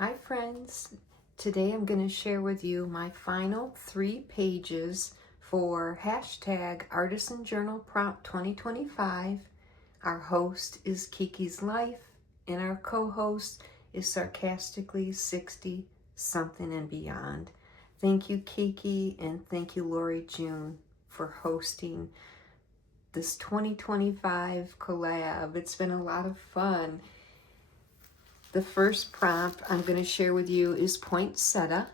Hi friends, today I'm going to share with you my final 3 pages for hashtag Artisan Journal Prompt 2025. Our host is Kiki's Life and our co-host is Sarcastically 60 something and beyond. Thank you Kiki and thank you Lori June for hosting this 2025 collab. It's been a lot of fun. The first prompt I'm going to share with you is Poinsettia.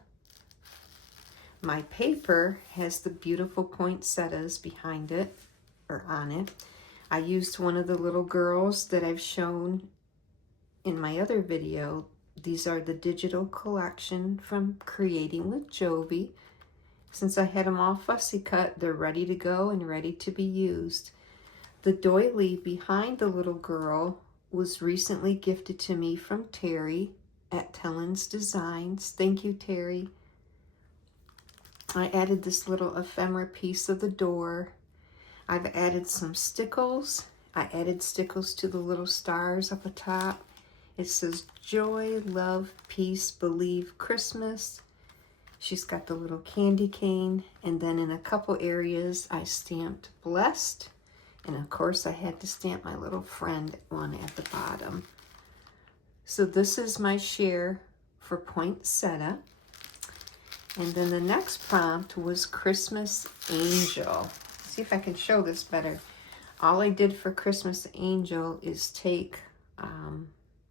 My paper has the beautiful poinsettias behind it, or on it. I used one of the little girls that I've shown in my other video. These are the digital collection from Creating with Jovi. Since I had them all fussy cut, they're ready to go and ready to be used. The doily behind the little girl was recently gifted to me from Terry at Tellen's Designs. Thank you, Terry. I added this little ephemera piece of the door. I've added some stickles. I added stickles to the little stars up the top. It says joy, love, peace, believe, Christmas. She's got the little candy cane. And then in a couple areas, I stamped blessed. And of course, I had to stamp my little friend one at the bottom. So this is my share for Poinsettia. And then the next prompt was Christmas Angel. See if I can show this better. All I did for Christmas Angel is take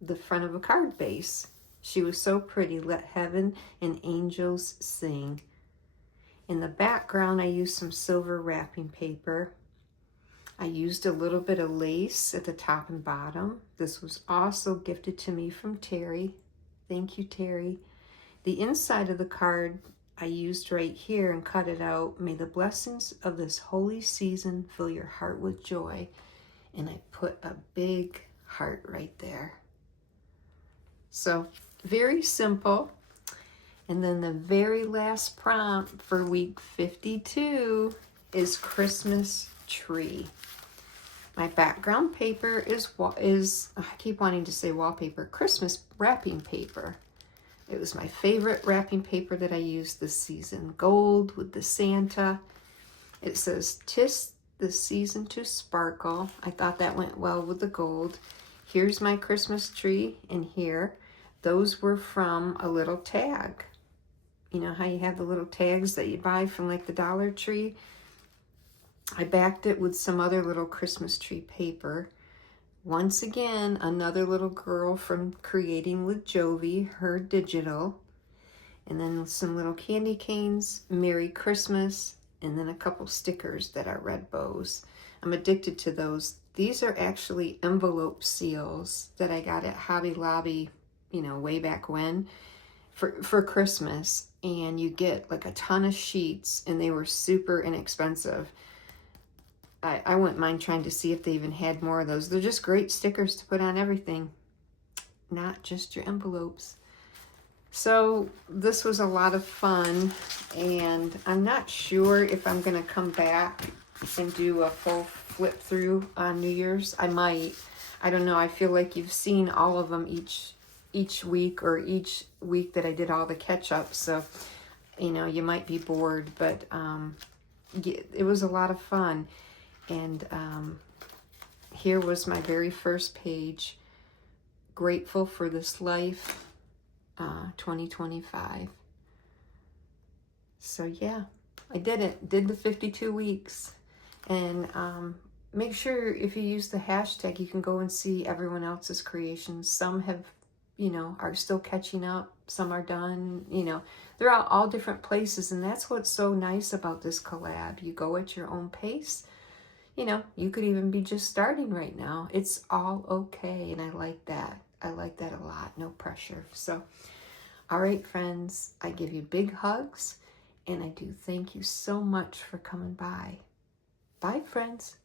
the front of a card base. She was so pretty. Let heaven and angels sing. In the background, I used some silver wrapping paper. I used a little bit of lace at the top and bottom. This was also gifted to me from Terry. Thank you, Terry. The inside of the card I used right here and cut it out. May the blessings of this holy season fill your heart with joy. And I put a big heart right there. So very simple. And then the very last prompt for week 52 is Christmas Tree. My background paper is I keep wanting to say wallpaper, Christmas wrapping paper. It was my favorite wrapping paper that I used this season. Gold with the Santa. It says, "'Tis the season to sparkle." I thought that went well with the gold. Here's my Christmas tree in here. Those were from a little tag. You know how you have the little tags that you buy from like the Dollar Tree? I backed it with some other little Christmas tree paper. Once again, another little girl from Creating with Jovi, her digital. And then some little candy canes, Merry Christmas, and then a couple stickers that are red bows. I'm addicted to those. These are actually envelope seals that I got at Hobby Lobby, you know, way back when, for Christmas. And you get like a ton of sheets, and they were super inexpensive. I wouldn't mind trying to see if they even had more of those. They're just great stickers to put on everything, not just your envelopes. So this was a lot of fun, and I'm not sure if I'm going to come back and do a full flip through on New Year's. I might. I don't know. I feel like you've seen all of them each week, or each week that I did all the catch up. So, you know, you might be bored, but it was a lot of fun. And here was my very first page, Grateful for This Life, 2025. So yeah, I did it. Did the 52 weeks. And make sure if you use the hashtag, you can go and see everyone else's creations. Some have, you know, are still catching up. Some are done. You know, they're all different places. And that's what's so nice about this collab. You go at your own pace. You know, you could even be just starting right now. It's all okay, and I like that. I like that a lot. No pressure. So, all right, friends, I give you big hugs, and I do thank you so much for coming by. Bye, friends.